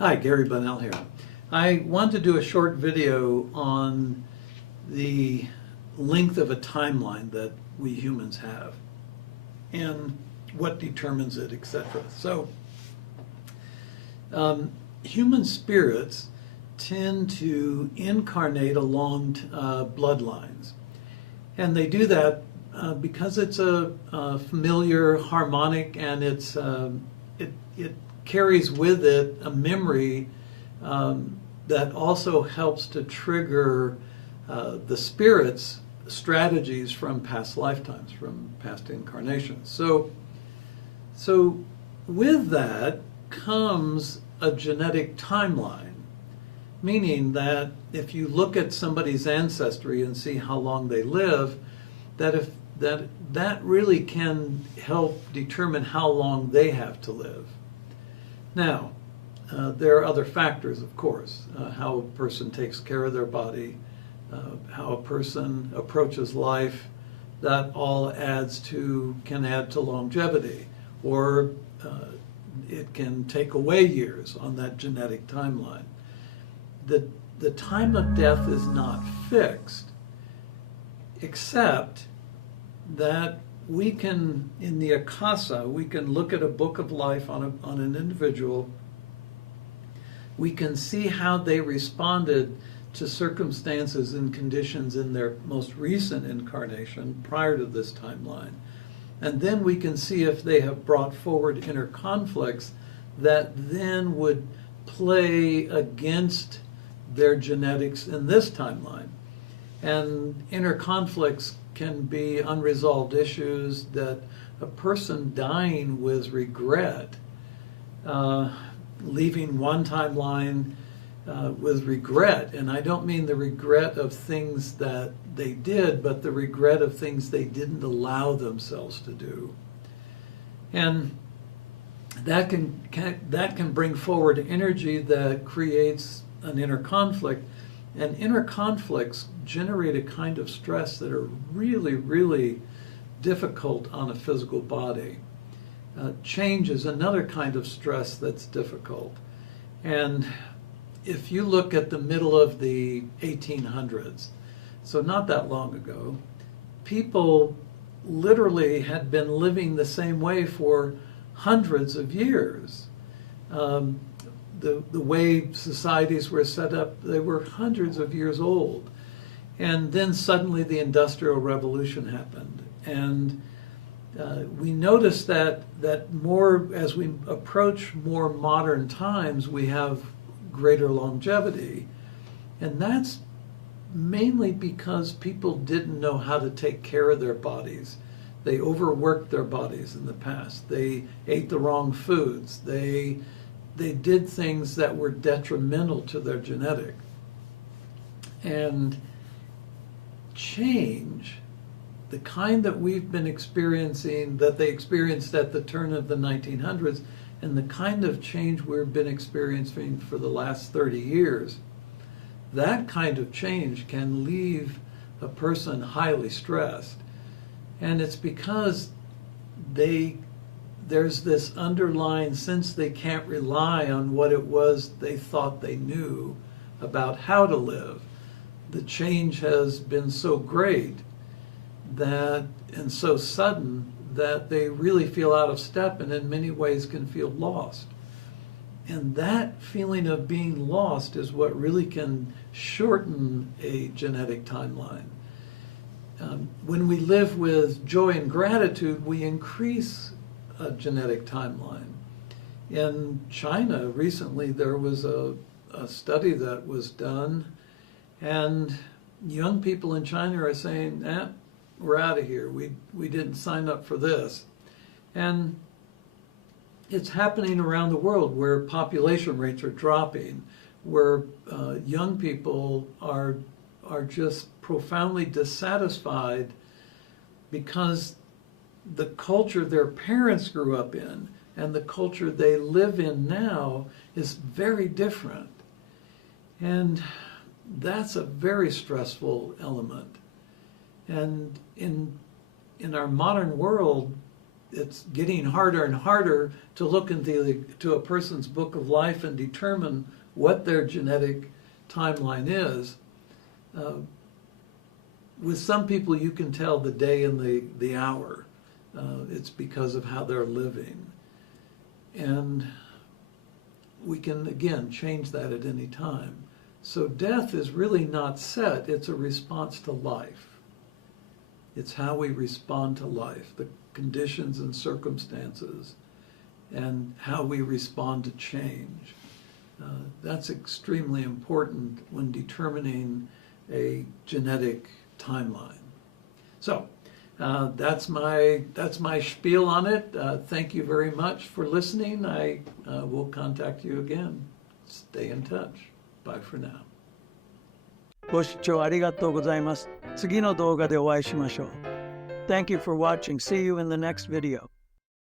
Hi, GaryBonnell here. I want to do a short video on the length of a timeline that we humans have and what determines it, etc. So, human spirits tend to incarnate along bloodlines. And they do that because it's a familiar harmonic, and it carries with it a memory that also helps to trigger the spirit's strategies from past lifetimes, from past incarnations. So with that comes a genetic timeline, meaning that if you look at somebody's ancestry and see how long they live, that really can help determine how long they have to live. Now, there are other factors, of course, how a person takes care of their body, how a person approaches life. That all can add to longevity, or it can take away years on that genetic timeline. The time of death is not fixed, except that we can, in the Akasa, we can look at a book of life on an individual. We can see how they responded to circumstances and conditions in their most recent incarnation prior to this timeline. And then we can see if they have brought forward inner conflicts that then would play against their genetics in this timeline. And inner conflicts can be unresolved issues, that a person dying with regret, leaving one timeline with regret, and I don't mean the regret of things that they did, but the regret of things they didn't allow themselves to do. And that can bring forward energy that creates an inner conflict, and inner conflicts generate a kind of stress that are really, really difficult on a physical body. Change is another kind of stress that's difficult. And if you look at the middle of the 1800s, so not that long ago, people literally had been living the same way for hundreds of years. The way societies were set up, they were hundreds of years old. And then suddenly the Industrial Revolution happened. And we noticed that more, as we approach more modern times, we have greater longevity. And that's mainly because people didn't know how to take care of their bodies. They overworked their bodies in the past. They ate the wrong foods. They did things that were detrimental to their genetic. And change, the kind that we've been experiencing, that they experienced at the turn of the 1900s, and the kind of change we've been experiencing for the last 30 years, that kind of change can leave a person highly stressed. And it's because there's this underlying sense they can't rely on what it was they thought they knew about how to live. The change has been so great and so sudden that they really feel out of step, and in many ways can feel lost. And that feeling of being lost is what really can shorten a genetic timeline. When we live with joy and gratitude, we increase a genetic timeline. In China recently, there was a study that was done, and young people in China are saying, we're out of here. We didn't sign up for this. And it's happening around the world, where population rates are dropping, where young people are just profoundly dissatisfied because the culture their parents grew up in and the culture they live in now is very different. And that's a very stressful element. And in our modern world, it's getting harder and harder to look into a person's book of life and determine what their genetic timeline is. With some people, you can tell the day and the hour. It's because of how they're living. And we can, again, change that at any time. So death is really not set. It's a response to life. It's how we respond to life, the conditions and circumstances, and how we respond to change. That's extremely important when determining a genetic timeline. So that's my spiel on it. Thank you very much for listening. I will contact you again. Stay in touch. Bye for now. ご視聴ありがとうございます。次の動画でお会いしましょう。Thank you for watching. See you in the next video.